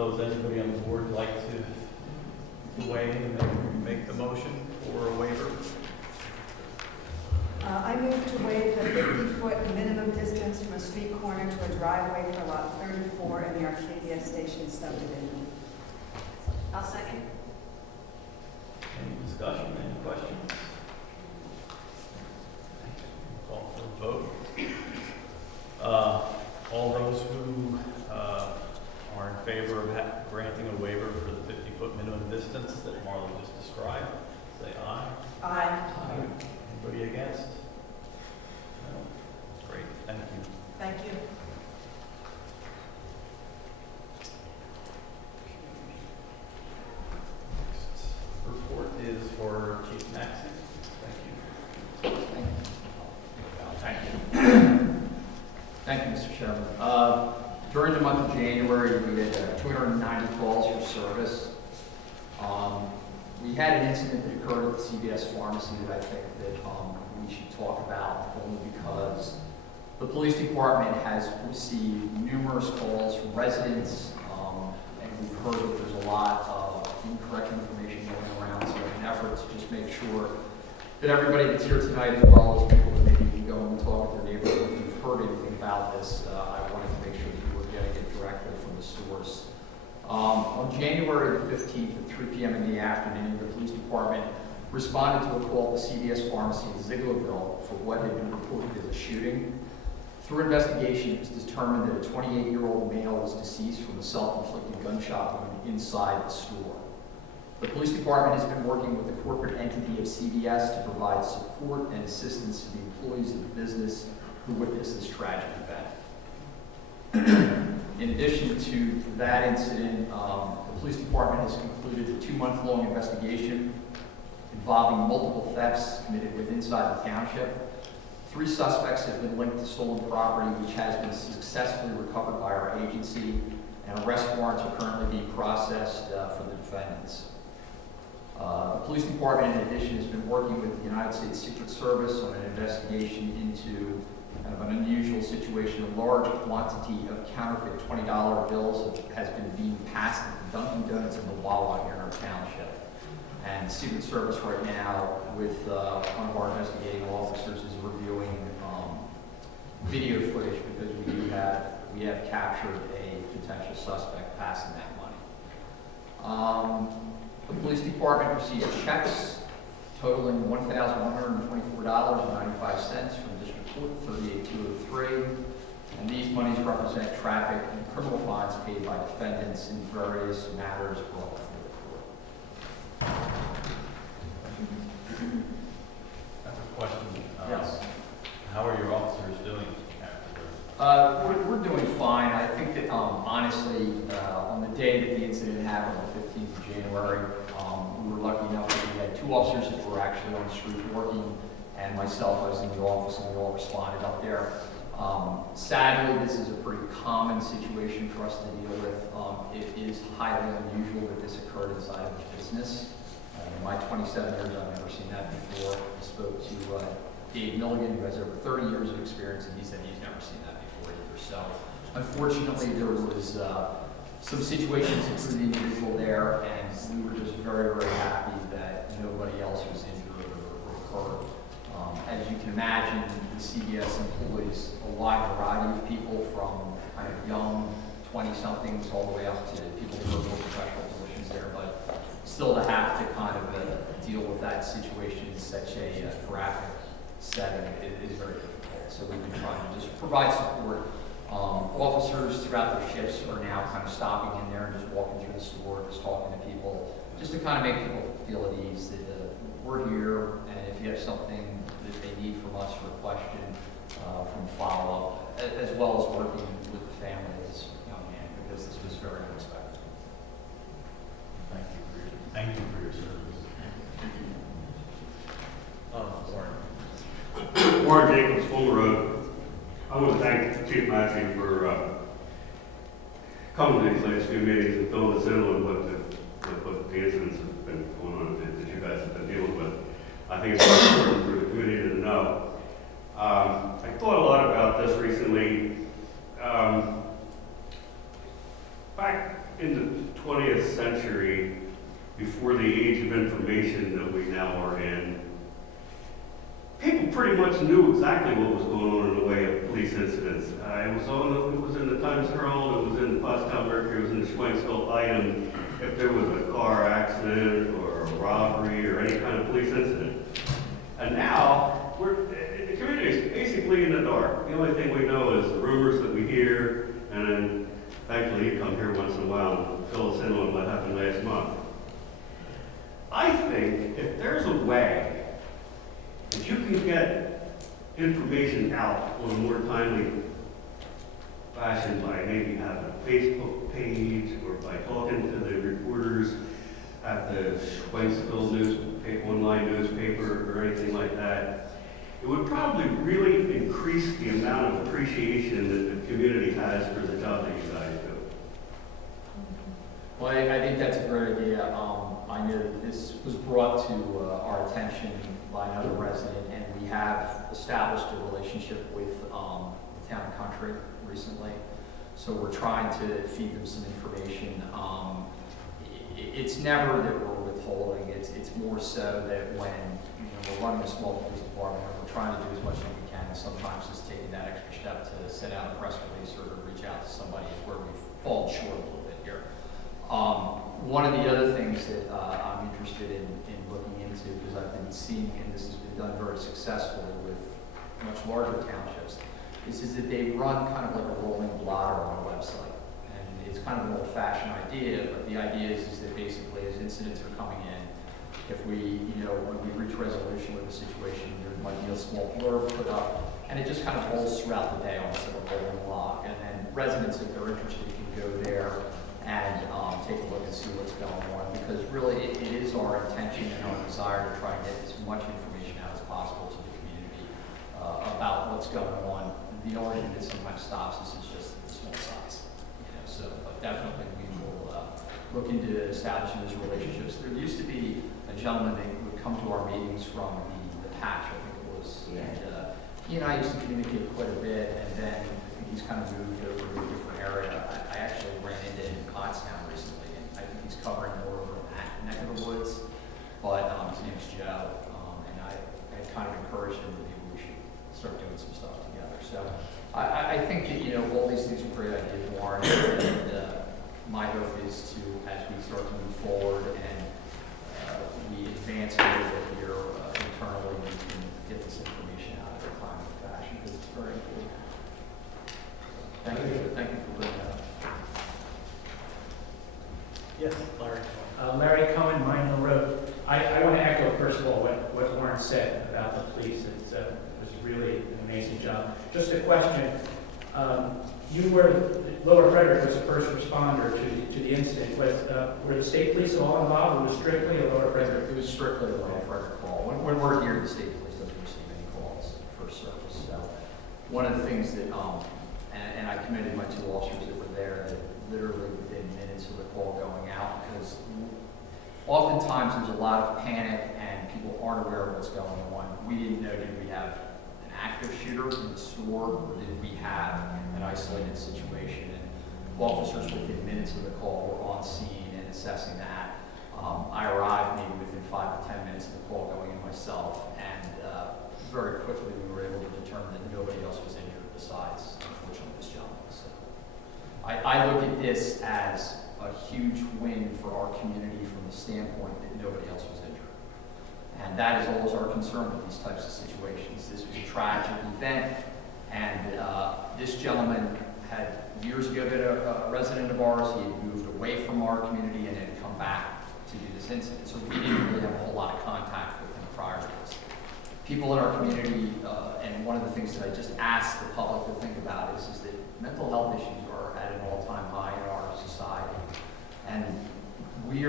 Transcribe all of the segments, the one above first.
those, anybody on the board like to weigh in and make the motion for a waiver? I move to waive the 50-foot minimum distance from a street corner to a driveway for lot 34 in the Arcadia Station subdivision. I'll second. Any discussion, any questions? Call for a vote. All those who are in favor of granting a waiver for the 50-foot minimum distance that Marla just described, say aye. Aye. Anybody against? No? Great, thank you. Thank you. Next report is for Chief Maxey. Thank you. Thank you. Thank you, Mr. Chairman. During the month of January, we had 290 calls for service. We had an incident that occurred at the CVS pharmacy that I think that we should talk about, only because the police department has received numerous calls from residents, and we've heard that there's a lot of incorrect information going around. So in an effort to just make sure that everybody that's here tonight, as well as people that maybe can go and talk with their neighbors, if you've heard anything about this, I wanted to make sure that you were getting it directly from the source. On January the 15th at 3 p.m. in the afternoon, the police department responded to a call at the CVS pharmacy in Zieglerville for what had been reported as a shooting. Through investigation, it was determined that a 28-year-old male was deceased from a self-inflicted gunshot wound inside the store. The police department has been working with the corporate entity of CVS to provide support and assistance to the employees of the business who witnessed this tragic event. In addition to that incident, the police department has concluded a 2-month-long investigation involving multiple thefts committed within inside the township. 3 suspects have been linked to stolen property, which has been successfully recovered by our agency, and arrest warrants are currently being processed for the defendants. The police department, in addition, has been working with the United States Secret Service on an investigation into kind of an unusual situation. A large quantity of counterfeit $20 bills has been being passed at the Dunkin' Donuts and the Wawa here in our township. And the Secret Service right now, with one of our investigating officers, is reviewing video footage because we have captured a potential suspect passing that money. The police department received checks totaling $1,124.95 from District Court 38203, and these monies represent traffic and criminal fines paid by defendants in various matters brought before the court. I have a question. Yes. How are your officers doing after We're doing fine. I think that honestly, on the day that the incident happened, on the 15th of January, we were lucky enough that we had 2 officers that were actually on the street working, and myself, I was in the office, and we all responded up there. Sadly, this is a pretty common situation for us to deal with. It is highly unusual that this occurred inside of a business. In my 27 years, I've never seen that before. I spoke to Dave Milligan, who has over 30 years of experience, and he said he's never seen that before either. So, unfortunately, there was some situations with the individual there, and we were just very, very happy that nobody else was injured or hurt. As you can imagine, the CVS employs a wide variety of people, from kind of young 20-somethings all the way up to people who are more professional positions there. But still, to have to kind of deal with that situation in such a graphic setting is very difficult. So we've been trying to just provide support. Officers throughout their shifts are now kind of stopping in there and just walking through the store, just talking to people, just to kind of make people feel at ease that we're here, and if you have something that they need from us or a question, from follow-up, as well as working with the family of this young man, because this was very unexpected. Thank you for your service. Warren. Warren Jacobs, Full Road. I want to thank Chief Maxey for coming to these last few meetings and filling us in on what the incidents have been going on that you guys have been dealing with. I think it's important for the community to know. I thought a lot about this recently. Back in the the age of information that we now are in, people pretty much knew exactly what was going on in the way of police incidents. It was in the Times Herald, it was in the Pottstown Mercury, it was in the Schwenksville Item, if there was a car accident or a robbery or any kind of police incident. And now, the community is basically in the dark. The only thing we know is the rumors that we hear, and then thankfully you come here once in a while and fill us in on what happened last month. I think if there's a way that you can get information out on a more timely fashion by maybe having a Facebook page or by talking to the reporters at the Schwenksville online newspaper or anything like that, it would probably really increase the amount of appreciation that the community has for the job that you guys do. Well, I think that's a great idea. I know that this was brought to our attention by another resident, and we have established a relationship with the Town and Country recently. So we're trying to feed them some information. It's never that we're withholding. It's more so that when we're running a small police department, we're trying to do as much as we can. And sometimes just taking that extra step to send out a press release or to reach out to somebody is where we've fallen short a little bit here. One of the other things that I'm interested in looking into, because I've been seeing, and this has been done very successfully with much larger townships, is that they run kind of like a rolling blotter on a website. And it's kind of an old-fashioned idea, but the idea is that basically as incidents are coming in, if we, when we reach resolution with a situation, there might be a small blurb put up, and it just kind of rolls throughout the day almost like a rolling log. And then residents, if they're interested, can go there and take a look and see what's going on, because really it is our intention and our desire to try and get as much information out as possible to the community about what's going on. The only thing that sometimes stops us is just the small size. So but definitely we will look into establishing those relationships. There used to be a gentleman that would come to our meetings from the patch, I think it was, and he and I used to communicate quite a bit, and then I think he's kind of moved over to a different area. I actually ran into him in Pottstown recently, and I think he's covering more over in that neck of the woods, but his name's Joe, and I kind of encouraged him that maybe we should start doing some stuff together. So I think that, all these things are great ideas, Warren, and my hope is to, as we start to move forward and we advance a little bit here internally, we can get this information out at a timely fashion, because it's very important. Thank you for bringing that up. Yes, Larry. Larry Cohen, Mine Hill Road. I want to echo, first of all, what Warren said about the police. It was really an amazing job. Just a question. Lower Frederick was the first responder to the incident. Were the state police all involved, or was strictly a Lower Frederick? It was strictly a Lower Frederick call. When we're here, the state police doesn't receive any calls for service. So one of the things that, and I commended my two officers that were there, that literally within minutes of the call going out, because oftentimes there's a lot of panic and people aren't aware of what's going on. We didn't know, did we have an active shooter in the store, or did we have an isolated situation? And officers within minutes of the call were on scene and assessing that. I arrived maybe within 5 to 10 minutes of the call going in myself, and very quickly we were able to determine that nobody else was injured besides, unfortunately, this gentleman. So I look at this as a huge win for our community from the standpoint that nobody else was injured. And that is always our concern with these types of situations. This was a tragic event, and this gentleman had years ago been a resident of ours. He had moved away from our community and had come back to do this incident. So we didn't really have a whole lot of contact with him prior to this. People in our community, and one of the things that I just asked the public to think about is that mental health issues are at an all-time high in our society. And we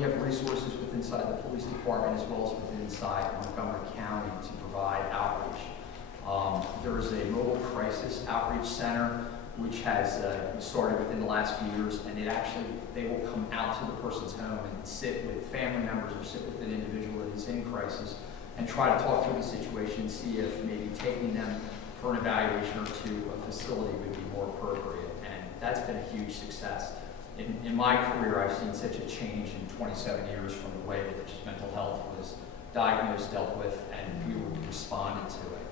have resources within inside the police department as well as within inside Montgomery County to provide outreach. There is a mobile crisis outreach center which has started within the last few years, and they will come out to the person's home and sit with family members or sit with an individual that is in crisis and try to talk through the situation and see if maybe taking them for an evaluation or to a facility would be more appropriate. And that's been a huge success. in my career, I've seen such a change in 27 years from the way that just mental health was diagnosed, dealt with, and we responded to it.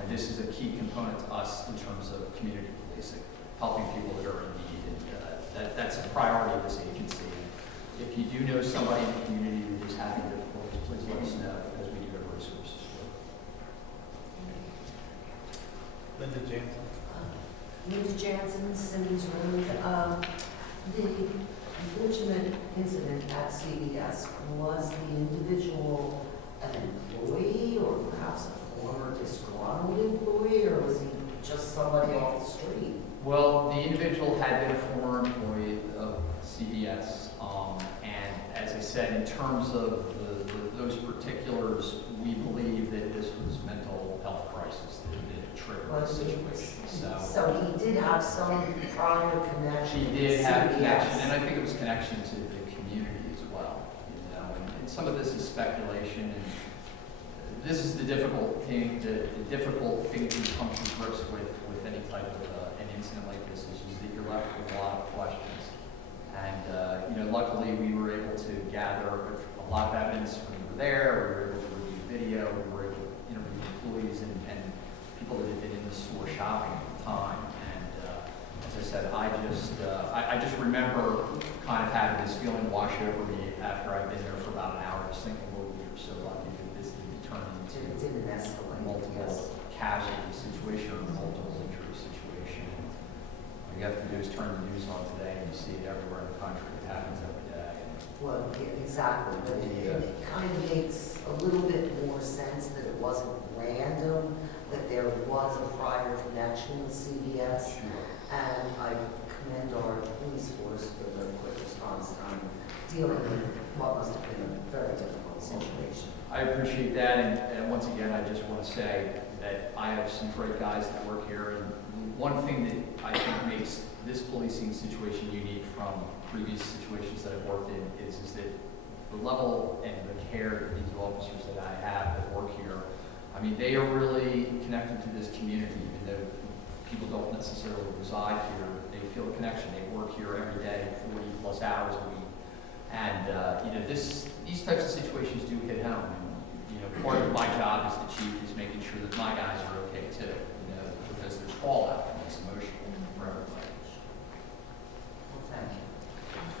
And this is a key component to us in terms of community policing, helping people that are in need. And that's a priority of this agency. And if you do know somebody in the community who is having difficulties, please let us know, because we do have resources for it. Linda Jansen? Linda Jansen, Simmons Road. The unfortunate incident at CVS, was the individual an employee or perhaps a former disgruntled employee, or was he just somebody off the street? Well, the individual had been a former employee of CVS, and as I said, in terms of those particulars, we believe that this was a mental health crisis that triggered the situation. So he did have some prior connection. She did have CVS. connection, and I think it was connection to the community as well, you know, and some of this is speculation, and this is the difficult thing to come to grips with any type of an incident like this, is that you're left with a lot of questions. And, you know, luckily we were able to gather a lot of evidence when we were there. We were able to review video, we were able to interview employees and people that had been in the store shopping at the time. And as I said, I just remember kind of having this feeling wash over me after I'd been there for about an hour, just thinking, well, we were so lucky that this didn't turn into It didn't escalate. multiple Yes. casualty situation or multiple injury situation. All you have to do is turn the news on today and you see it everywhere in the country. It happens every day. Well, yeah, exactly, but it kind of makes a little bit more sense that it wasn't random, that there was a prior connection with CVS, and I commend our police force for the quick response time dealing with what must have been a very difficult situation. I appreciate that, and once again, I just want to say that I have some great guys that work here, and one thing that I think makes this policing situation unique from previous situations that I've worked in is that the level and the care that these officers that I have that work here, I mean, they are really connected to this community, even though people don't necessarily reside here. They feel a connection. They work here every day, 40 plus hours a week. And, you know, these types of situations do hit home. And, you know, part of my job as the chief is making sure that my guys are okay too, you know, because there's fallout and it's emotional for everybody. Well, thank you.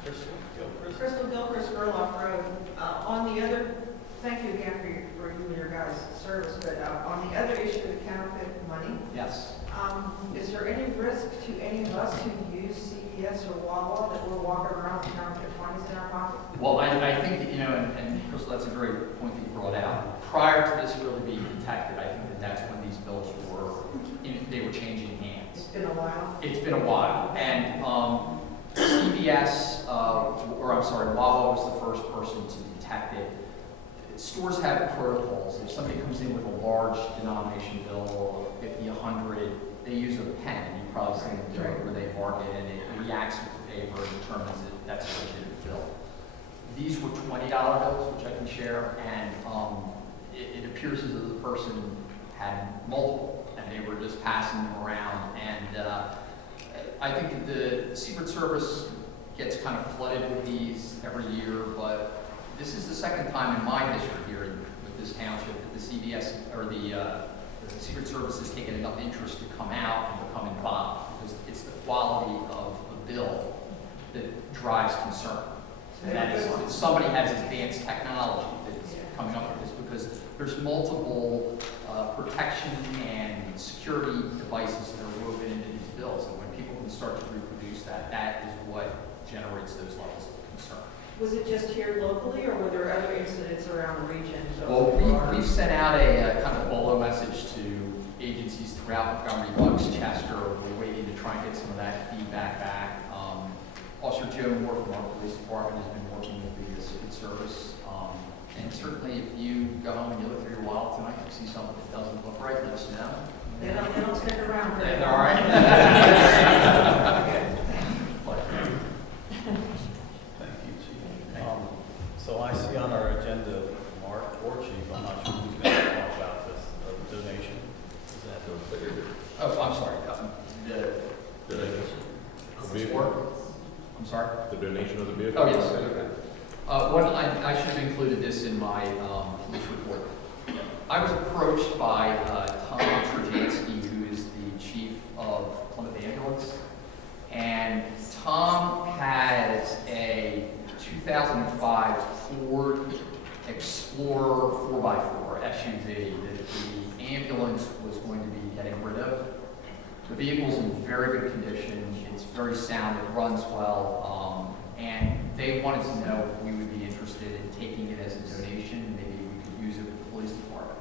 Crystal Gilchrist? Crystal Gilchrist, Gerloff Road. On the other, thank you again for you and your guys' service, but on the other issue of the counterfeit money, Yes. is there any risk to any of us who use CVS or Wawa that we're walking around with counterfeit monies in our pocket? Well, I think that, you know, and Crystal, that's a great point that you brought out. Prior to this really being detected, I think that that's when these bills were, they were changing hands. It's been a while. It's been a while, and CVS, Wawa was the first person to detect it. Stores have protocols. If somebody comes in with a large denomination bill of 50, 100, they use a pen, and you've probably seen them do it, where they mark it, and it reacts with the paper and determines that that's a legitimate bill. These were $20 bills, which I can share, and it appears as though the person had multiple, and they were just passing them around. And I think that the Secret Service gets kind of flooded with these every year, but this is the second time in my history here with this township that the CVS or the Secret Service has taken enough interest to come out and become involved, because it's the quality of the bill that drives concern. And that is, that somebody has advanced technology that's coming up with this, because there's multiple protection and security devices that are woven into these bills, and when people can start to reproduce that, that is what generates those levels of concern. Was it just here locally, or were there other incidents around the region? Well, we've sent out a kind of bolo message to agencies throughout Montgomery, Bucks, Chester. We're waiting to try and get some of that feedback back. Officer Joe Moore from our police department has been working with the Secret Service. And certainly if you go home and you look through your wallet tonight, you see something that doesn't look right, let us know. They don't stick around very All long. right. Thank you, Chief. So I see on our agenda, Mark or Chief, I'm not sure who's going to talk about this, donation. Is that Oh, I'm sorry. The donation? support? I'm I'm sorry? The donation of the vehicle? Oh, yes, okay. I should have included this in my police report. I was approached by Tom Trzansky, who is the chief of Plymouth Ambulance, and Tom has a 2005 Ford Explorer 4x4 SUV that the ambulance was going to be getting rid of. The vehicle's in very good condition, it's very sound, it runs well, and they wanted to know if we would be interested in taking it as a donation, maybe we could use it with the police department.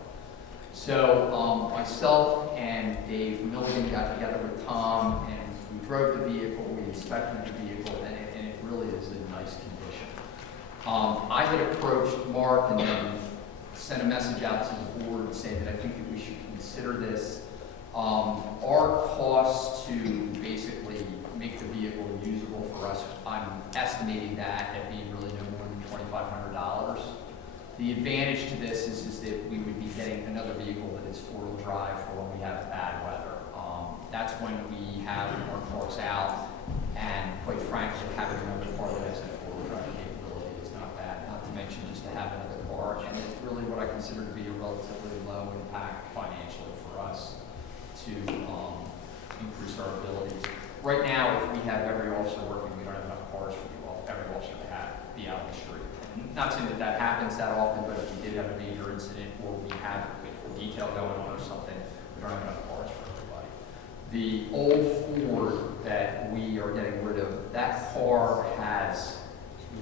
So myself and Dave Milligan got together with Tom, and we drove the vehicle, we inspected the vehicle, and it really is in nice condition. I had approached Mark and then sent a message out to the board saying that I think that we should consider this. Our cost to basically make the vehicle usable for us, I'm estimating that at being really no more than $2,500. The advantage to this is that we would be getting another vehicle that is four-wheel drive for when we have bad weather. That's when we have our cars out, and quite frankly, having another car that has that four-wheel drive capability is not bad, not to mention just to have another car, and it's really what I consider to be a relatively low impact financially for us to increase our abilities. Right now, if we have every officer working, we don't have enough cars for every officer to be out on the street. Not saying that that happens that often, but if we did have a major incident or we have a detail going on or something, we don't have enough cars for everybody. The old Ford that we are getting rid of, that car has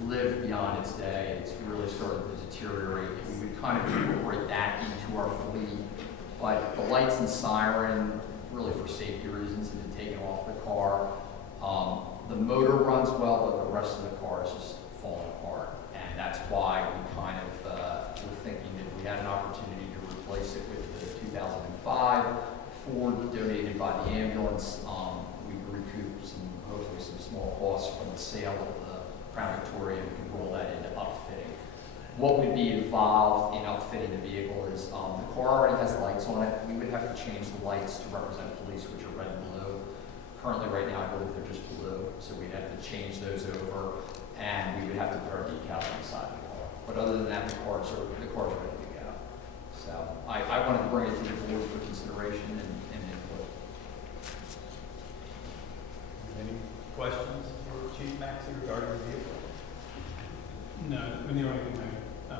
lived beyond its day. It's really started to deteriorate. We would kind of incorporate that into our fleet. But the lights and siren, really for safety reasons, have been taken off the car. The motor runs well, but the rest of the car is just falling apart. And that's why we kind of were thinking that if we had an opportunity to replace it with the 2005 Ford donated by the ambulance, we could recoup hopefully some small costs from the sale of the Crown Victoria, and we can roll that into upfitting. What would be involved in outfitting the vehicle is the car already has lights on it. We would have to change the lights to represent police, which are red and blue. Currently, right now, I believe they're just blue, so we'd have to change those over, and we would have to put our decals inside the car. But other than that, the car's ready to go. So I wanted to bring it to the board for consideration and input. Any questions for Chief Maxey regarding the vehicle? No, I mean, the only thing I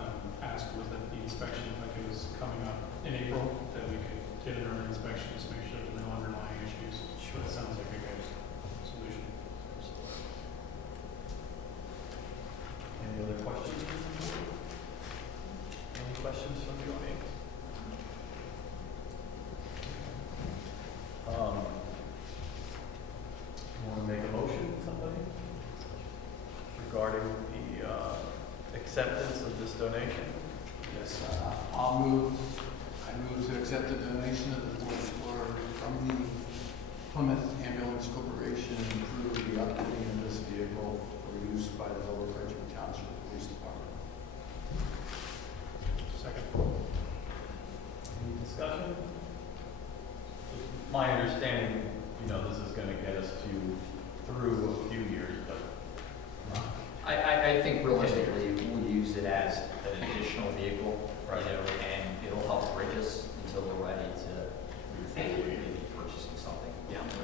asked was that the inspection, like it was coming up in April, that we could get an early inspection just to make sure there's no underlying issues. Sure. That sounds like a good solution. Any other questions? Any questions from the audience? You want to make a motion, somebody? Regarding the acceptance of this donation? Yes, I move to accept the donation of the from the Plymouth Ambulance Corporation and approve the updating of this vehicle for use by the Lower Frederick Township Police Department. Second. Any discussion? My understanding, this is going to get us through a few years, but I think realistically, we'll use it as an additional vehicle, and it'll help bridge us until we're ready to rethink maybe purchasing something down the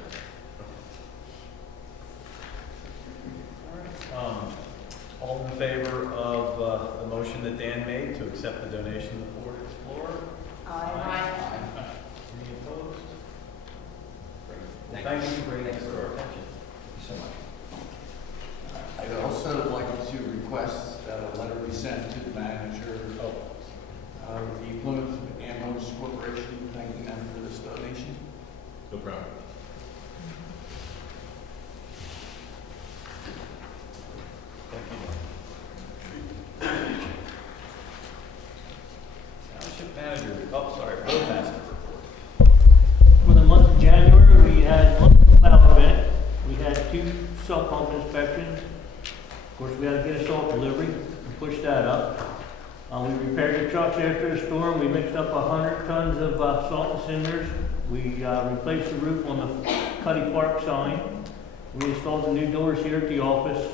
road. All in favor of the motion that Dan made to accept the donation of the Ford Explorer? Aye. Any opposed? Great. Thank Thank you for bringing this to our attention. Thank you so much. I'd also like to request that a letter be sent to the manager of the Plymouth Ambulance Corporation, thanking them for this donation. No problem. Thank you. Township manager, roadmaster report. For the month of January, we had one plow event, we had 2 salt pump inspections. Of course, we had to get a salt delivery and push that up. We repaired the trucks after the storm. We mixed up 100 tons of salt and cinders. We replaced the roof on the Cuddy Park sign. We installed the new doors here at the office,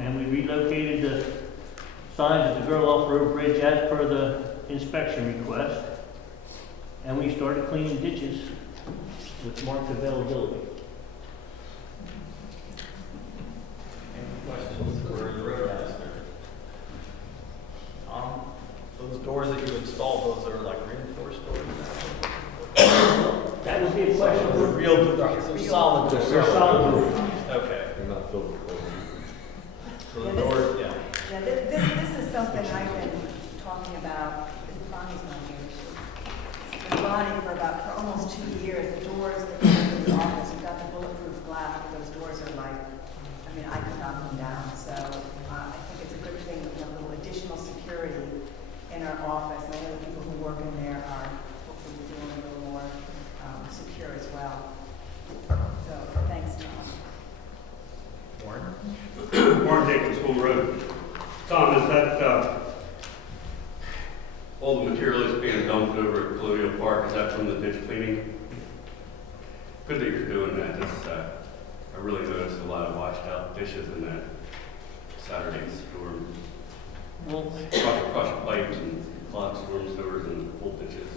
and we relocated the signs at the Girl Off-Road Bridge as per the inspection request. And we started cleaning ditches with marked availability. Any questions for the roadmaster? Those doors that you installed, those are like reinforced doors? That would be a question They're for real, they're solid doors. They're solid doors. Okay. They're not filled with cold. So the doors, yeah. Yeah, this is something I've been talking about, Bonnie's not here, with Bonnie for almost 2 years. The doors that go into the office, you've got the bulletproof glass, but those doors are like, I mean, I could knock them down. So I think it's a good thing that we have a little additional security in our office. I know the people who work in there are hopefully feeling a little more secure as well. So thanks, Tom. Warren? Warren Jacobs, School Road. Tom, is that, all the material is being dumped over at Colonial Park, is that from the ditch cleaning? Good that you're doing that. I really noticed a lot of washed out dishes in that Saturday's storm. Well, Crushed pipes and clogged storm sewers and full ditches.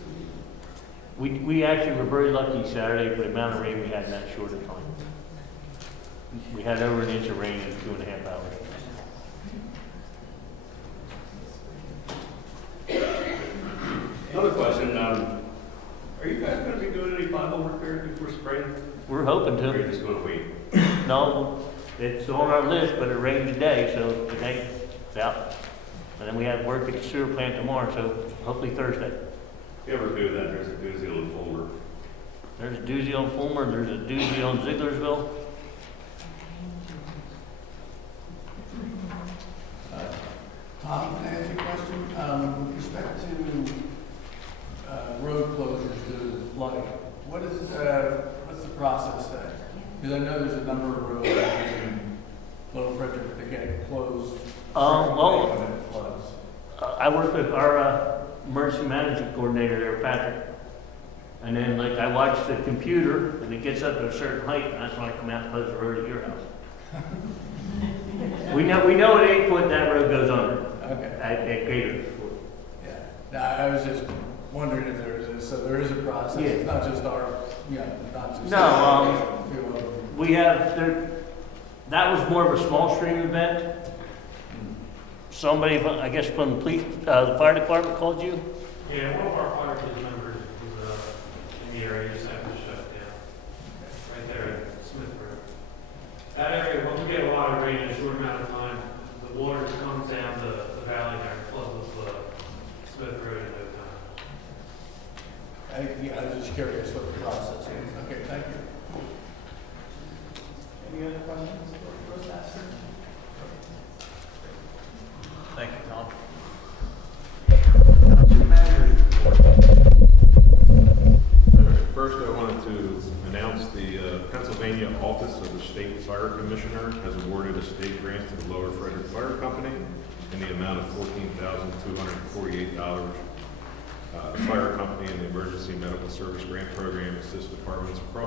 we actually were very lucky Saturday for the amount of rain we had in that short of time. We had over an inch of rain in 2.5 hours. Another question, are you guys going to be doing any pothole repairs before spring? We're hoping Or are you to. just going to wait? No, it's on our list, but it rained today, so today it's out. And then we have work at the sewer plant tomorrow, so hopefully Thursday. If you ever do that, there's a doozy on Fulmer. There's a doozy on Fulmer, there's a doozy on Zieglersville. Tom, can I ask you a question? With respect to road closures due to the flooding, what's the process then? Because I know there's a number of roads in Little Frederick that get closed Well, when it floods. I work with our emergency management coordinator there, Patrick. And then, like, I watch the computer, and it gets up to a certain height, and that's when I come out and close the road at your house. We know at 8 foot that road goes under, Okay. at greater. Yeah. No, I was just wondering if there is, so there is a process. Yeah. It's not just our, not just. No, a few of them. We have, that was more of a small stream event. Somebody, I guess from the police, the fire department called you? Yeah, one of our fire team members was in the area, just happened to shut down. Right there at Smith Road. That area, when we get a lot of rain in a short amount of time, the water comes down the valley there and floods Smith Road in no time. I was just curious what the process is. Okay, thank you. Any other questions for Roadmaster? Thank you, Tom. All right, first I wanted to announce the Pennsylvania Office of the State Fire Commissioner has awarded a state grant to the Lower Frederick Fire Company in the amount of $14,248. The fire company and the Emergency Medical Service Grant Program assists departments across